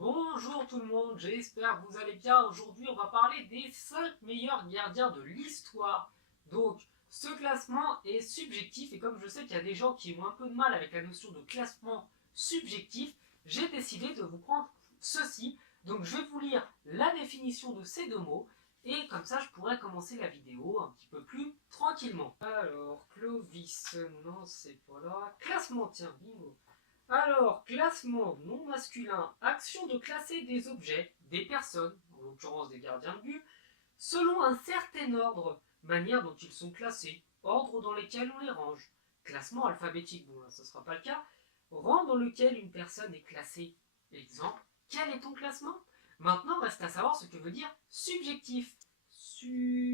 Bonjour tout le monde, j'espère que vous allez bien. Aujourd'hui, on va parler des 5 meilleurs gardiens de l'histoire. Donc, ce classement est subjectif et comme je sais qu'il y a des gens qui ont un peu de mal avec la notion de classement subjectif, j'ai décidé de vous prendre ceci. Donc, je vais vous lire la définition de ces deux mots et comme ça, je pourrai commencer la vidéo un petit peu plus tranquillement. Alors, Clovis, non, c'est pas là. Classement, tiens, bingo. Alors, classement non masculin, action de classer des objets, des personnes, en l'occurrence des gardiens de but, selon un certain ordre, manière dont ils sont classés, ordre dans lequel on les range. Classement alphabétique, bon là ce ne sera pas le cas, rang dans lequel une personne est classée. Exemple, quel est ton classement? Maintenant, reste à savoir ce que veut dire subjectif. Subjuguer,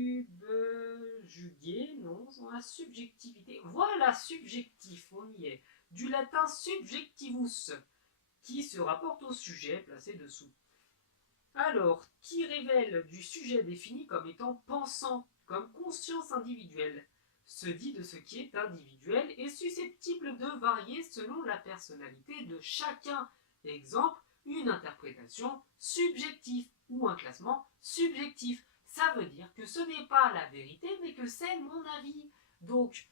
non, dans la subjectivité. Voilà, subjectif, on y est. Du latin subjectivus, qui se rapporte au sujet placé dessous. Alors, qui révèle du sujet défini comme étant pensant, comme conscience individuelle, se dit de ce qui est individuel et susceptible de varier selon la personnalité de chacun. Exemple, une interprétation subjective ou un classement subjectif. Ça veut dire que ce n'est pas la vérité, mais que c'est mon avis. Donc,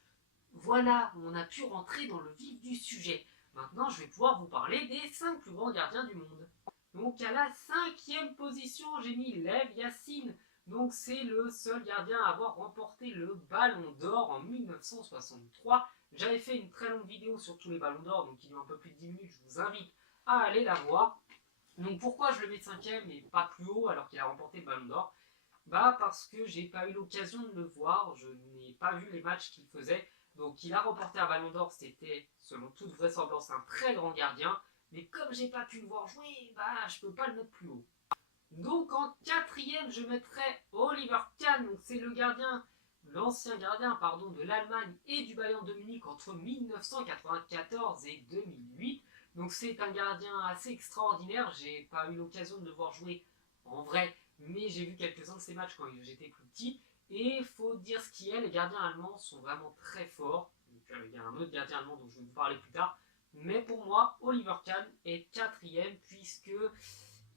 voilà, on a pu rentrer dans le vif du sujet. Maintenant, je vais pouvoir vous parler des 5 plus grands gardiens du monde. Donc, à la 5e position, j'ai mis Lev Yassin. Donc, c'est le seul gardien à avoir remporté le Ballon d'Or en 1963. J'avais fait une très longue vidéo sur tous les Ballons d'Or, donc il y a un peu plus de 10 minutes. Je vous invite à aller la voir. Donc, pourquoi je le mets 5e et pas plus haut alors qu'il a remporté le Ballon d'Or? Parce que j'ai pas eu l'occasion de le voir, je n'ai pas vu les matchs qu'il faisait. Donc il a remporté un ballon d'or, c'était selon toute vraisemblance un très grand gardien. Mais comme j'ai pas pu le voir jouer, je peux pas le mettre plus haut. Donc en 4e, je mettrais Oliver Kahn. Donc c'est le gardien, l'ancien gardien de l'Allemagne et du Bayern de Munich entre 1994 et 2008. Donc c'est un gardien assez extraordinaire. J'ai pas eu l'occasion de le voir jouer en vrai, mais j'ai vu quelques-uns de ses matchs quand j'étais plus petit. Et il faut dire ce qui est, les gardiens allemands sont vraiment très forts. Donc, il y a un autre gardien allemand dont je vais vous parler plus tard. Mais pour moi, Oliver Kahn est 4e puisque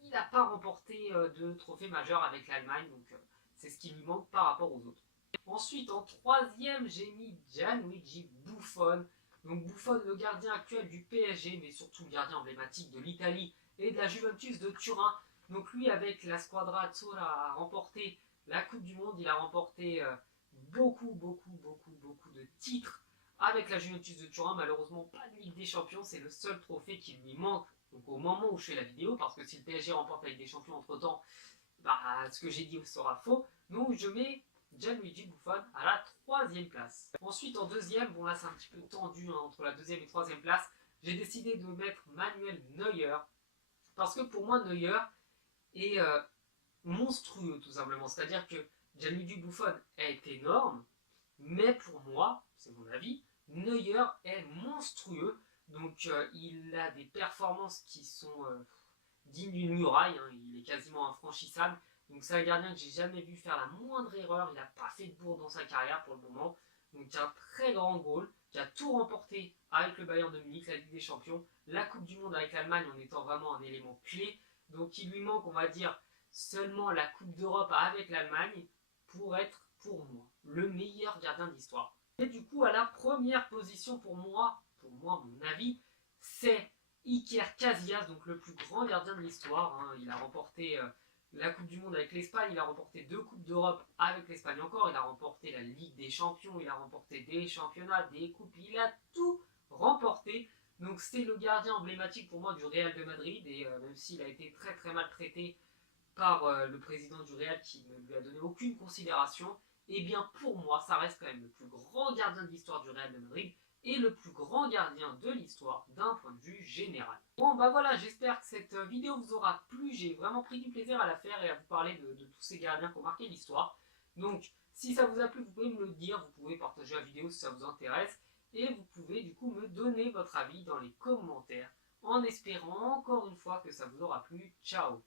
il n'a pas remporté de trophée majeur avec l'Allemagne. Donc c'est ce qui lui manque par rapport aux autres. Ensuite, en 3e, j'ai mis Gianluigi Buffon. Donc Buffon, le gardien actuel du PSG, mais surtout le gardien emblématique de l'Italie et de la Juventus de Turin. Donc lui, avec la Squadra Azzurra, a remporté la Coupe du Monde. Il a remporté beaucoup de titres avec la Juventus de Turin. Malheureusement, pas de Ligue des Champions. C'est le seul trophée qui lui manque donc, au moment où je fais la vidéo. Parce que si le PSG remporte la Ligue des Champions entre-temps, ce que j'ai dit sera faux. Donc je mets Gianluigi Buffon à la 3e place. Ensuite, en 2e, bon là c'est un petit peu tendu entre la 2e et 3e place. J'ai décidé de mettre Manuel Neuer. Parce que pour moi, Neuer est monstrueux tout simplement. C'est-à-dire que Gianluigi Buffon est énorme, mais pour moi, c'est mon avis, Neuer est monstrueux. Donc il a des performances qui sont dignes d'une muraille, hein. Il est quasiment infranchissable. Donc c'est un gardien que j'ai jamais vu faire la moindre erreur. Il n'a pas fait de bourde dans sa carrière pour le moment. Donc il a un très grand goal, qui a tout remporté avec le Bayern de Munich, la Ligue des Champions, la Coupe du Monde avec l'Allemagne en étant vraiment un élément clé. Donc il lui manque, on va dire, seulement la Coupe d'Europe avec l'Allemagne pour être, pour moi, le meilleur gardien d'histoire. Et du coup, à la première position pour moi, mon avis, c'est Iker Casillas, donc le plus grand gardien de l'histoire. Hein. Il a remporté la Coupe du Monde avec l'Espagne, il a remporté 2 Coupes d'Europe avec l'Espagne encore, il a remporté la Ligue des Champions, il a remporté des championnats, des coupes, il a tout remporté. Donc c'est le gardien emblématique pour moi du Real de Madrid, et même s'il a été très maltraité par le président du Real qui ne lui a donné aucune considération, et bien pour moi ça reste quand même le plus grand gardien de l'histoire du Real de Madrid et le plus grand gardien de l'histoire d'un point de vue général. Bon voilà, j'espère que cette vidéo vous aura plu, j'ai vraiment pris du plaisir à la faire et à vous parler de tous ces gardiens qui ont marqué l'histoire. Donc si ça vous a plu, vous pouvez me le dire, vous pouvez partager la vidéo si ça vous intéresse, et vous pouvez du coup me donner votre avis dans les commentaires, en espérant encore une fois que ça vous aura plu. Ciao!